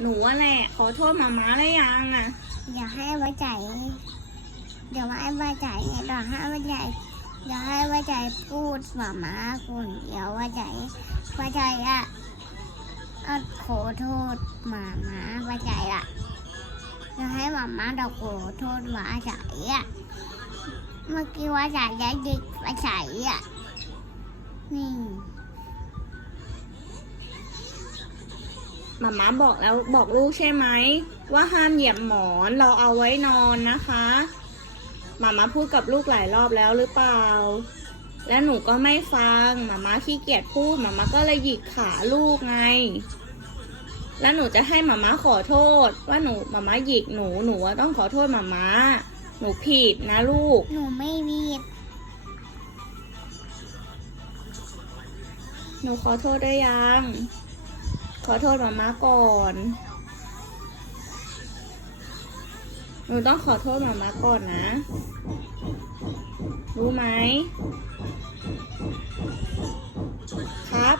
หนูอะแหละขอโทษหมาม้าได้ยังอะอย่าให้ไว้ใจ เดี๋ยวให้ไว้ใจเดี๋ยวให้ไว้ใจเดี๋ยวให้ไว้ใจพูดหมาม้าคนเดี๋ยวไว้ใจไว้ใจอะเอาขอโทษหมาม้าไว้ใจอะอย่าให้หมาม้าเราขอโทษไว้ใจอะเมื่อกี้ไว้ใจได้ดิกไว้ใจอะ หมาม้าบอกแล้วบอกลูกใช่ไหมว่าห้ามเหยียบหมอนเราเอาไว้นอนนะคะหมาม้าพูดกับลูกหลายรอบแล้วหรือเปล่า แล้วหนูก็ไม่ฟังหมาม้าขี้เกียจพูดหมาม้าก็เลยหยิกขาลูกไง แล้วหนูจะให้หมาม้าขอโทษ ว่าหนูหมาม้าหยิกหนูหนูว่าต้องขอโทษหมาม้า หนูผิดนะลูก หนูไม่มีดหนูขอโทษได้ยังข อโทษหมาม้าก่อน หนูต้องขอโทษหมาม้าก่อนนะ รู้ไหม ครับ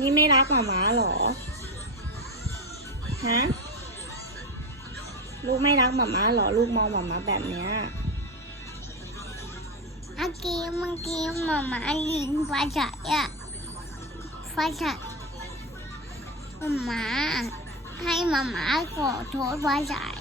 นี่ไม่รักหมาม้าหรอ ฮะ ลูกไม่รักหมาม้าหรอ ลูกมองหมาม้าแบบเนี้ย เมื่อกี้หมามาลิงไฟฉายอะไฟฉายหมามาให้หมามาขอโทษไฟฉาย